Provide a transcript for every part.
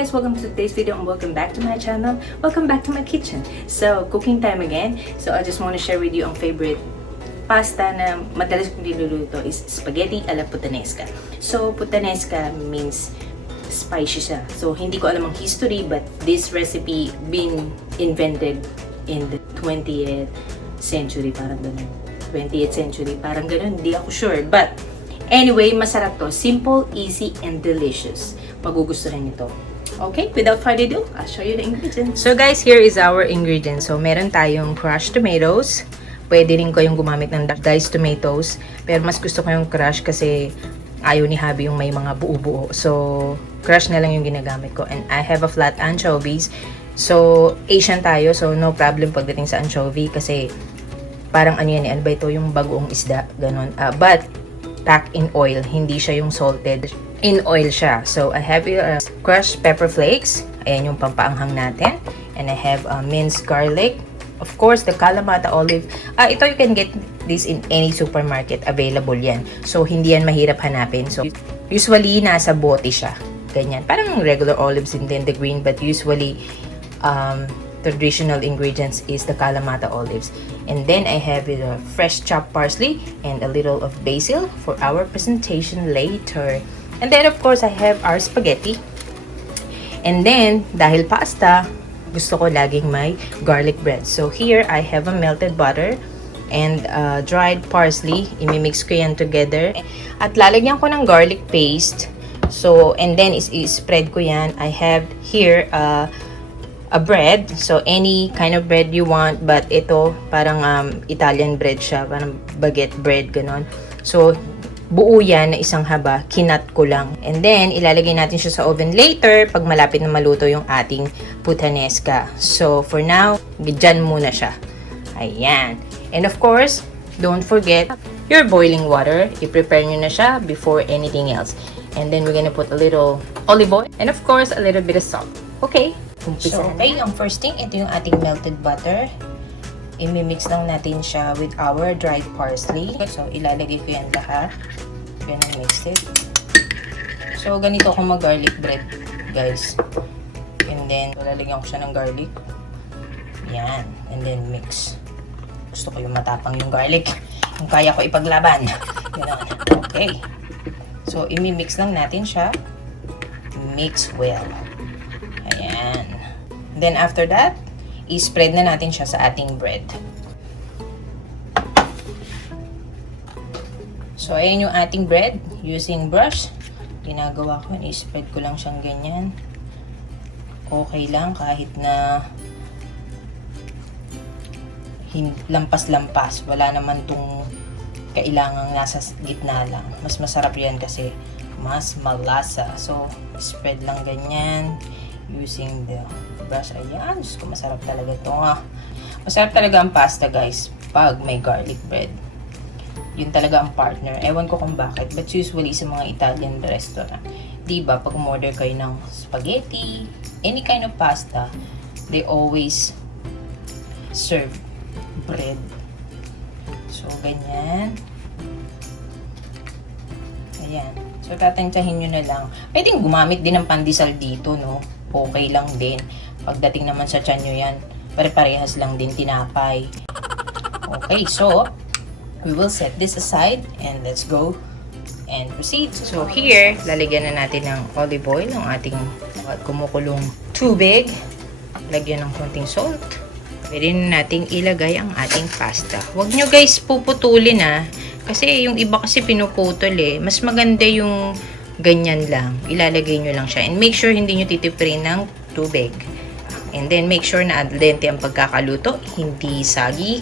guys, welcome to today's video and welcome back to my channel. Welcome back to my kitchen. So, cooking time again. So, I just want to share with you ang favorite pasta na madalas kong niluluto is spaghetti alla puttanesca. So, puttanesca means spicy siya. So, hindi ko alam ang history but this recipe been invented in the 20th century. Parang ganun. 20th century. Parang ganun. Hindi ako sure. But, anyway, masarap to. Simple, easy, and delicious. Magugustuhan nyo to. Okay, without further ado, I'll show you the ingredients. So guys, here is our ingredients. So meron tayong crushed tomatoes. Pwede rin kayong gumamit ng diced tomatoes. Pero mas gusto ko yung crush kasi ayaw ni Habi yung may mga buo-buo. So, crush na lang yung ginagamit ko. And I have a flat anchovies. So, Asian tayo. So, no problem pagdating sa anchovy kasi parang ano yan, ano ba ito? Yung bagoong isda. Ganon. But, packed in oil. Hindi siya yung salted. In oil siya. So, I have crushed pepper flakes. Ayan yung pampaanghang natin. And I have minced garlic. Of course, the Kalamata olive. Ito you can get this in any supermarket. Available yan. So, hindi yan mahirap hanapin. So, usually, nasa bote siya. Ganyan. Parang regular olives and then the green. But usually, traditional ingredients is the Kalamata olives. And then I have fresh chopped parsley and a little of basil for our presentation later. And then of course I have our spaghetti. And then dahil pasta, gusto ko laging may garlic bread. So here I have a melted butter and dried parsley. Imimix ko yan together. At lalagyan ko ng garlic paste. So and then is-spread ko yan. I have here a bread. So, any kind of bread you want. But ito, parang Italian bread siya. Parang baguette bread, ganon. So, buo yan na isang haba. Kinat ko lang. And then, ilalagay natin siya sa oven later pag malapit na maluto yung ating puttanesca. So, for now, dyan muna siya. Ayan. And of course, don't forget your boiling water. I-prepare nyo na siya before anything else. And then, we're gonna put a little olive oil. And of course, a little bit of salt. Okay? So, okay, ang first thing, ito yung ating melted butter. Imimix lang natin siya with our dried parsley. So, ilalagay ko yan lahat. Ganun mix it. So, ganito ako mag-garlic bread, guys. And then, lalagyan ko siya ng garlic. Yan. And then, mix. Gusto ko yung matapang yung garlic. Yung kaya ko ipaglaban. Ganun. Okay. So, imimix lang natin siya. Mix well. Ayan. Then after that, i-spread na natin siya sa ating bread. So, ayan yung ating bread. Using brush, ginagawa ko, i-spread ko lang siyang ganyan. Okay lang kahit na lampas-lampas. Wala naman tong kailangang nasa gitna lang. Mas masarap yan kasi mas malasa. So, spread lang ganyan. Using the brush. Ayan. Diyos ko, masarap talaga ito nga. Masarap talaga ang pasta, guys, pag may garlic bread. Yun talaga ang partner. Ewan ko kung bakit. But usually, sa mga Italian restaurant, diba, pag umorder kayo ng spaghetti, any kind of pasta, they always serve bread. So, ganyan. Ayan. So, tatantsahin nyo na lang. Pwedeng gumamit din ng pandesal dito, no? Okay lang din. Pagdating naman sa tiyan nyo yan, pare-parehas lang din tinapay. Okay, so, we will set this aside and let's go and proceed. So, here, lalagyan na natin ng olive oil, ng ating kumukulong tubig. Lagyan ng konting salt. Pwede na nating ilagay ang ating pasta. Huwag nyo guys puputulin kasi yung iba kasi pinuputol Mas maganda yung ganyan lang. Ilalagay nyo lang siya. And make sure hindi nyo titipirin ng tubig. And then make sure na al dente ang pagkakaluto. Hindi sagi.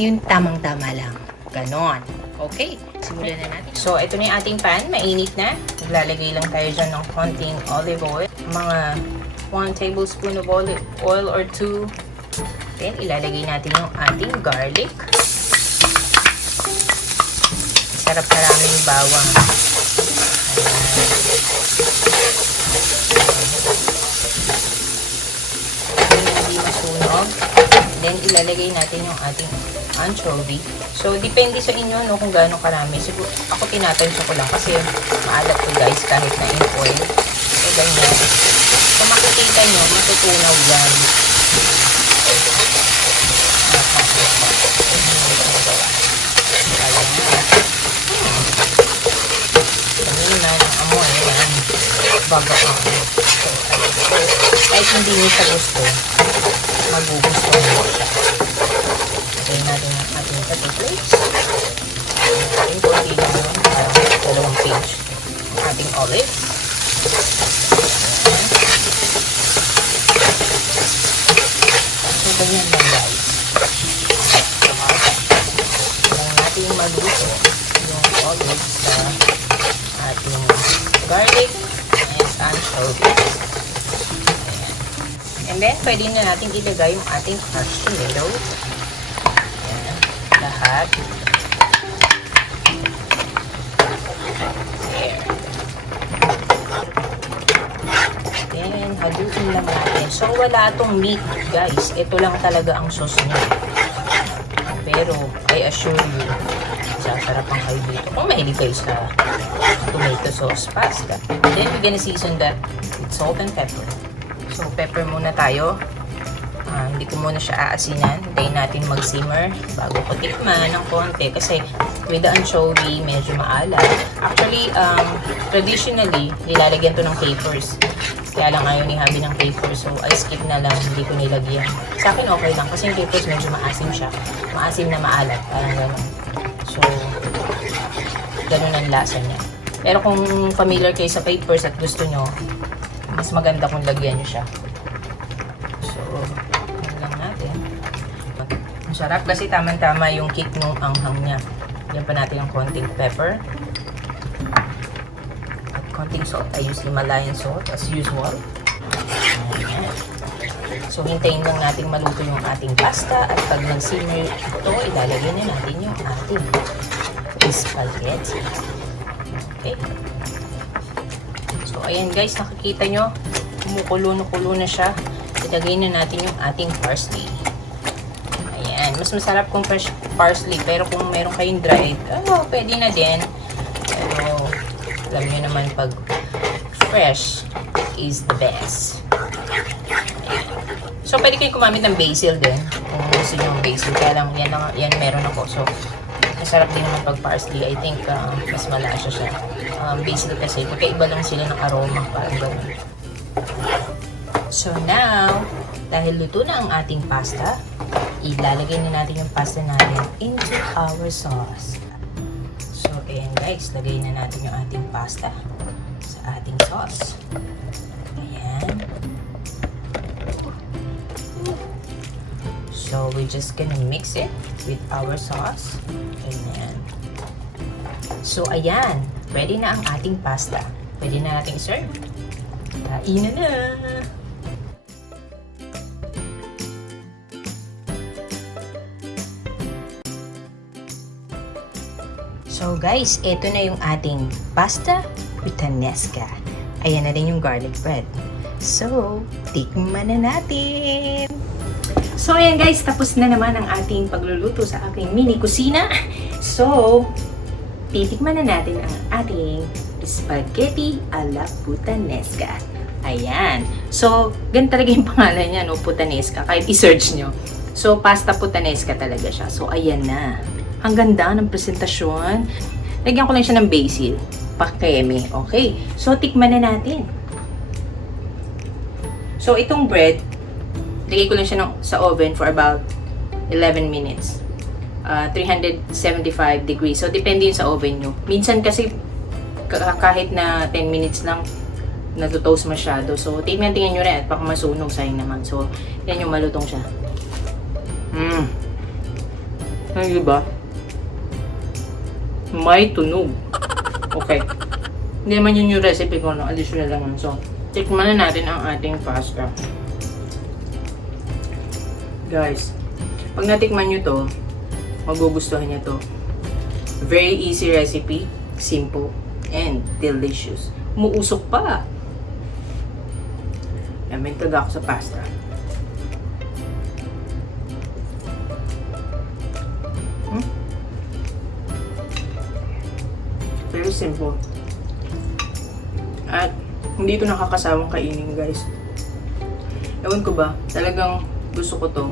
Yung tamang-tama lang. Ganon. Okay. Simulan na natin. So, ito na yung ating pan. Mainit na. Maglalagay lang tayo dyan ng konting olive oil. Mga 1 tablespoon of olive oil or 2. Then, ilalagay natin yung ating garlic. Sarap karami yung bawang. Hindi masunog. Then, ilalagay natin yung ating anchovy. So, depende sa inyo, no, kung gaano karami. Siguro, ako tinatansya ko lang kasi maalat to guys kahit na in oil. So, ganyan. makikita nyo, matutunaw yan. Kanina ng amoy yan. Bago ako. So, kahit hindi nyo siya gusto, magugustuhan mo siya. Lagay natin ang ating potato flakes. Ating konti lang yun. Parang 2 pinch. Ang ating olive. So, ganyan lang guys. Lang natin magluto yung olive sa ating garlic and anchovies. And then, pwede na natin ilagay yung ating crushed tomatoes. Ayan. Lahat. There. Then, haluin lang natin. So, wala itong meat, guys. Ito lang talaga ang sauce niya. Pero, I assure you, sasarapan kayo dito. Kung mahilig kayo sa tomato sauce pasta. Then, we're gonna season that with salt and pepper. So, pepper muna tayo. Hindi ko muna siya aasinan. Hintayin natin mag-simmer bago ko tikman ng konti. Kasi with the anchovy, medyo maalat. Actually, traditionally, nilalagyan to ng capers. Kaya lang ayaw ni Habi ng capers. So, I skip na lang. Hindi ko nilagyan. Sa akin, okay lang. Kasi yung capers, medyo maasim siya. Maasim na maalat. Parang gano'n. So, gano'n ang lasa niya. Pero kung familiar kayo sa capers at gusto nyo, mas maganda kung lagyan nyo siya. So, yan lang natin. Masarap kasi tama-tama yung kick nung anghang niya. Yan pa natin yung konting pepper. At konting salt. I use Himalayan salt as usual. Ayan. So, hintayin lang natin maluto yung ating pasta. At pag nag-simmer ito, ilalagay na natin yung ating spaghetti. Okay. So, ayan guys, nakikita nyo, kumukulo na siya. Ilagay na natin yung ating parsley. Ayan, mas masarap kung fresh parsley. Pero kung meron kayong dried, pwede na din. Pero, alam nyo naman pag fresh is the best. Ayan. So, pwede kayo kumamit ng basil din. Kung gusto nyo yung basil. Kaya lang, yan meron ako. So, masarap din naman pag parsley. I think mas malasa siya. Basil kasi, magkaiba lang sila ng aroma. Parang gano'n. So now, dahil luto na ang ating pasta, ilalagay na natin yung pasta natin into our sauce. So, ayan guys, lagay na natin yung ating pasta sa ating sauce. Ayan. So, we're just gonna mix it with our sauce. Ayan. So, ayan. Ready na ang ating pasta. Pwede na nating serve. Kainan na! So, guys, ito na yung ating pasta PUTANESSCA. Ayan na din yung garlic bread. So, tikman na natin! So, ayan guys, tapos na naman ang ating pagluluto sa aking mini kusina. So, titikman na natin ang ating spaghetti alla PUTANESSCA. Ayan. So, ganun talaga yung pangalan niya, no? PUTANESSCA. Kahit i-search nyo. So, pasta PUTANESSCA talaga siya. So, ayan na. Ang ganda ng presentasyon. Lagyan ko lang siya ng basil. Pakeme. Okay. So, tikman na natin. So, itong bread, lagay ko lang siya sa oven for about 11 minutes. 375 degrees. So, depende yun sa oven nyo. Minsan kasi, kahit na 10 minutes lang, natutoast masyado. So, tingnan nyo rin at baka masunog, sayang naman. So, yan yung malutong siya. Ay, diba? May tunog. Okay. Hindi naman yun yung recipe ko, no? Additional lang. So, tikman na natin ang ating pasta. Guys, pag natikman nyo to, magugustuhan nyo to. Very easy recipe, simple, and delicious. Umuusok pa. Yan, may taga ako sa pasta. Very simple. At hindi ito nakakasawang kainin, guys. Ewan ko ba, talagang gusto ko to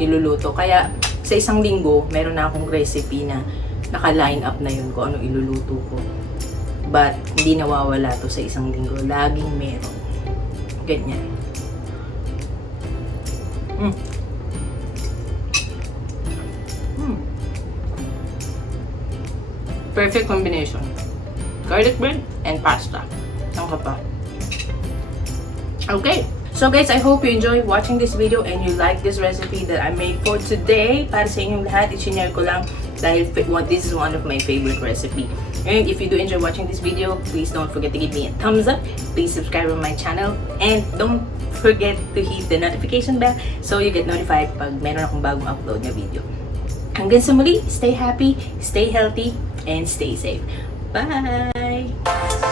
niluluto. Kaya sa isang linggo, meron na akong recipe na naka-line up na yun kung ano iluluto ko. But, hindi nawawala to sa isang linggo. Laging meron. Ganyan. Perfect combination. Garlic bread and pasta. Ang kapa. Okay. So guys, I hope you enjoy watching this video and you like this recipe that I made for today. Para sa inyong lahat, i-share ko lang dahil this is one of my favorite recipe. And if you do enjoy watching this video, please don't forget to give me a thumbs up. Please subscribe on my channel and don't forget to hit the notification bell so you get notified pag meron akong bagong upload na video. Hanggang sa muli, stay happy, stay healthy, and stay safe. Bye!